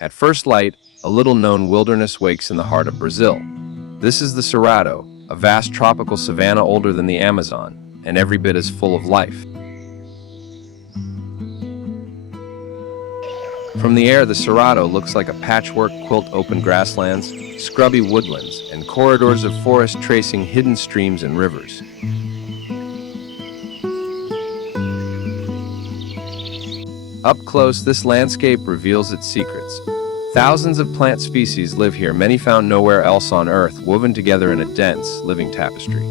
At first light, a little-known wilderness wakes in the heart of Brazil. This is the Cerrado, a vast tropical savanna older than the Amazon, and every bit as full of life. From the air, the Cerrado looks like a patchwork quilt: open grasslands, scrubby woodlands, and corridors of forest tracing hidden streams and rivers. Up close, this landscape reveals its secrets. Thousands of plant species live here, many found nowhere else on Earth, woven together in a dense, living tapestry.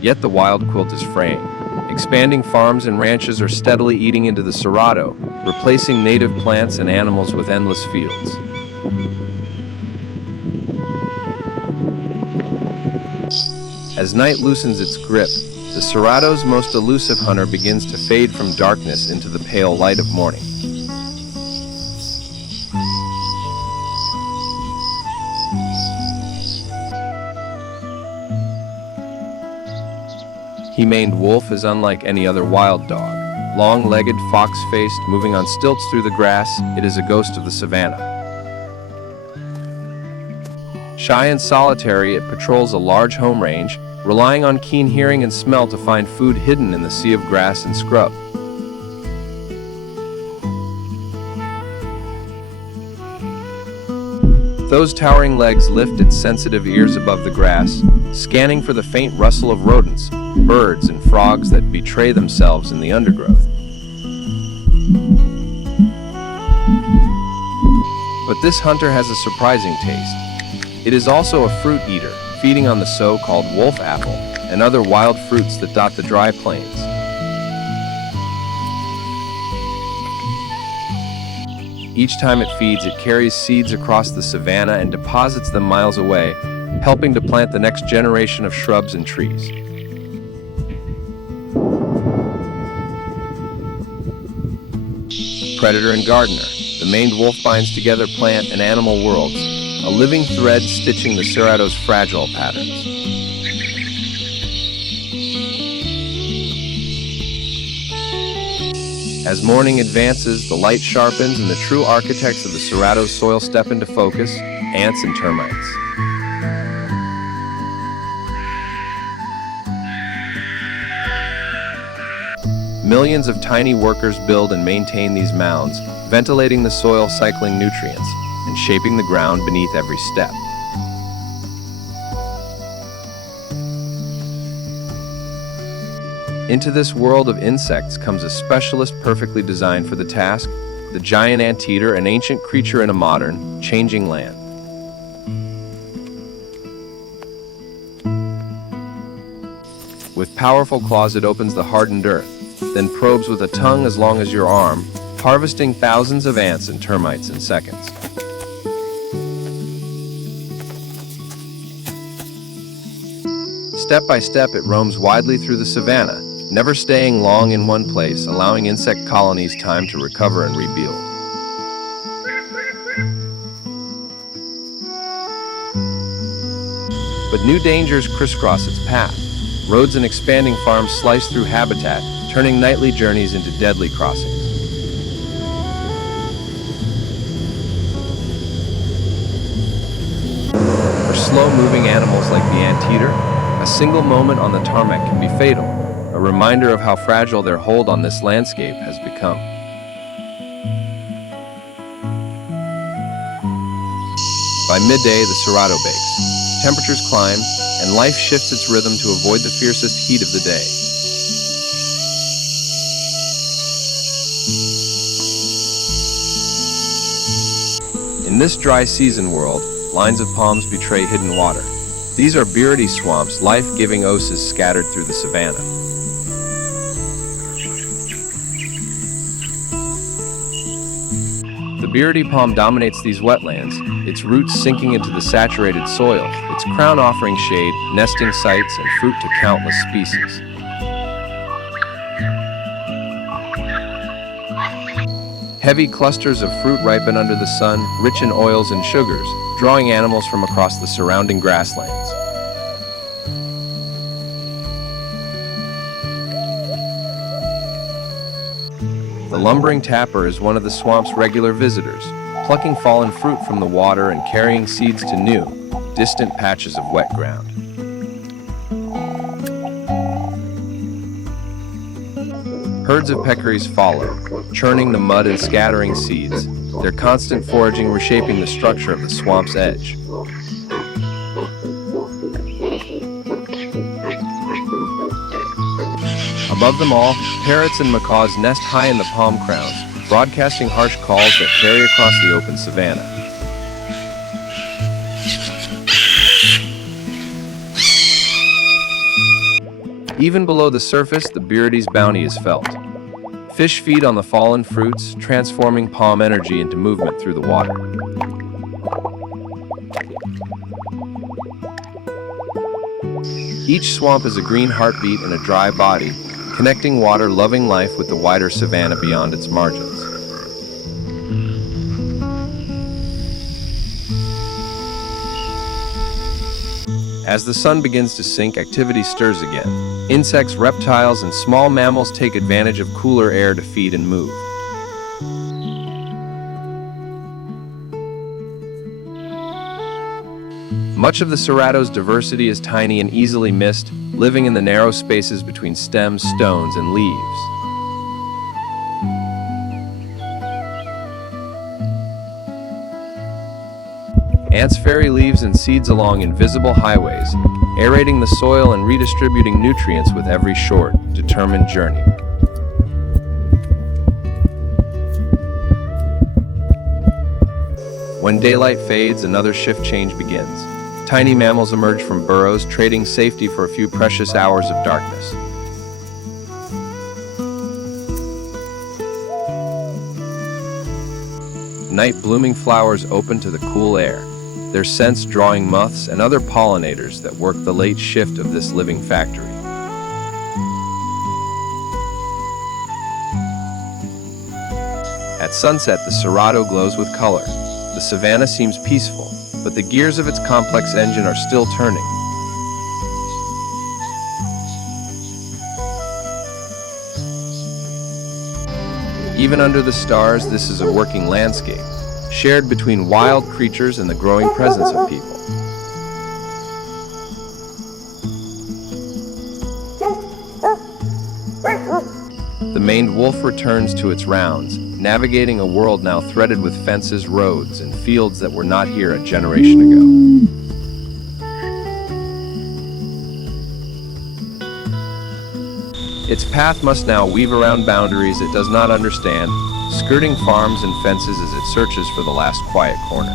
Yet the wild quilt is fraying. Expanding farms and ranches are steadily eating into the Cerrado, replacing native plants and animals with endless fields. As night loosens its grip, the Cerrado's most elusive hunter begins to fade from darkness into the pale light of morning. He maned wolf is unlike any other wild dog. Long-legged, fox-faced, moving on stilts through the grass, it is a ghost of the savanna. Shy and solitary, it patrols a large home range, relying on keen hearing and smell to find food hidden in the sea of grass and scrub. Those towering legs lift its sensitive ears above the grass, scanning for the faint rustle of rodents, birds, and frogs that betray themselves in the undergrowth. But this hunter has a surprising taste. It is also a fruit eater, feeding on the so-called wolf apple and other wild fruits that dot the dry plains. Each time it feeds, it carries seeds across the savanna and deposits them miles away, helping to plant the next generation of shrubs and trees. Predator and gardener, the maned wolf binds together plant and animal worlds, a living thread stitching the Cerrado's fragile patterns. As morning advances, the light sharpens and the true architects of the Cerrado's soil step into focus: ants and termites. Millions of tiny workers build and maintain these mounds, ventilating the soil, cycling nutrients, and shaping the ground beneath every step. Into this world of insects comes a specialist perfectly designed for the task: the giant anteater, an ancient creature in a modern, changing land. With powerful claws, it opens the hardened earth, then probes with a tongue as long as your arm, harvesting thousands of ants and termites in seconds. Step by step, it roams widely through the savanna, never staying long in one place, allowing insect colonies time to recover and rebuild. But new dangers crisscross its path. Roads and expanding farms slice through habitat, turning nightly journeys into deadly crossings. For slow-moving animals like the anteater, a single moment on the tarmac can be fatal, a reminder of how fragile their hold on this landscape has become. By midday, the Cerrado bakes. Temperatures climb, and life shifts its rhythm to avoid the fiercest heat of the day. In this dry season world, lines of palms betray hidden water. These are Buriti swamps, life-giving oases scattered through the savanna. The Buriti palm dominates these wetlands, its roots sinking into the saturated soil, its crown offering shade, nesting sites, and fruit to countless species. Heavy clusters of fruit ripen under the sun, rich in oils and sugars, drawing animals from across the surrounding grasslands. The lumbering tapir is one of the swamp's regular visitors, plucking fallen fruit from the water and carrying seeds to new, distant patches of wet ground. Herds of peccaries follow, churning the mud and scattering seeds, their constant foraging reshaping the structure of the swamp's edge. Above them all, parrots and macaws nest high in the palm crowns, broadcasting harsh calls that carry across the open savanna. Even below the surface, the Buriti's bounty is felt. Fish feed on the fallen fruits, transforming palm energy into movement through the water. Each swamp is a green heartbeat and a dry body, connecting water-loving life with the wider savanna beyond its margins. As the sun begins to sink, activity stirs again. Insects, reptiles, and small mammals take advantage of cooler air to feed and move. Much of the Cerrado's diversity is tiny and easily missed, living in the narrow spaces between stems, stones, and leaves. Ants ferry leaves and seeds along invisible highways, aerating the soil and redistributing nutrients with every short, determined journey. When daylight fades, another shift change begins. Tiny mammals emerge from burrows, trading safety for a few precious hours of darkness. Night-blooming flowers open to the cool air, their scents drawing moths and other pollinators that work the late shift of this living factory. At sunset, the Cerrado glows with color. The savanna seems peaceful, but the gears of its complex engine are still turning. Even under the stars, this is a working landscape, shared between wild creatures and the growing presence of people. The maned wolf returns to its rounds, navigating a world now threaded with fences, roads, and fields that were not here a generation ago. Its path must now weave around boundaries it does not understand, skirting farms and fences as it searches for the last quiet corners.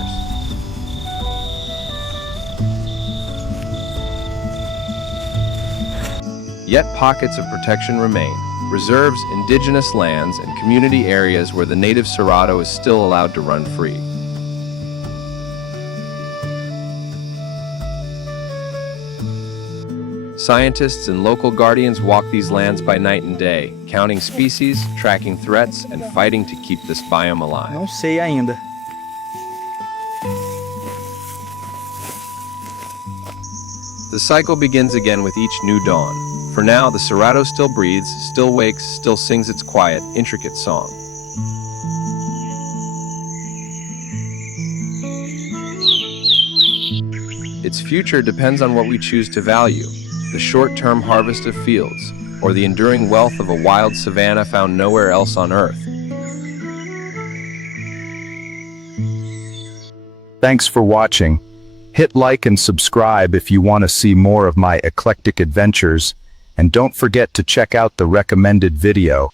Yet pockets of protection remain. Reserves, indigenous lands, and community areas where the native Cerrado is still allowed to run free. Scientists and local guardians walk these lands by night and day, counting species, tracking threats, and fighting to keep this biome alive. Não sei ainda. The cycle begins again with each new dawn. For now, the Cerrado still breathes, still wakes, still sings its quiet, intricate song. Its future depends on what we choose to value, the short-term harvest of fields, or the enduring wealth of a wild savanna found nowhere else on Earth. Thanks for watching. Hit like and subscribe if you want to see more of my eclectic adventures, and don't forget to check out the recommended video.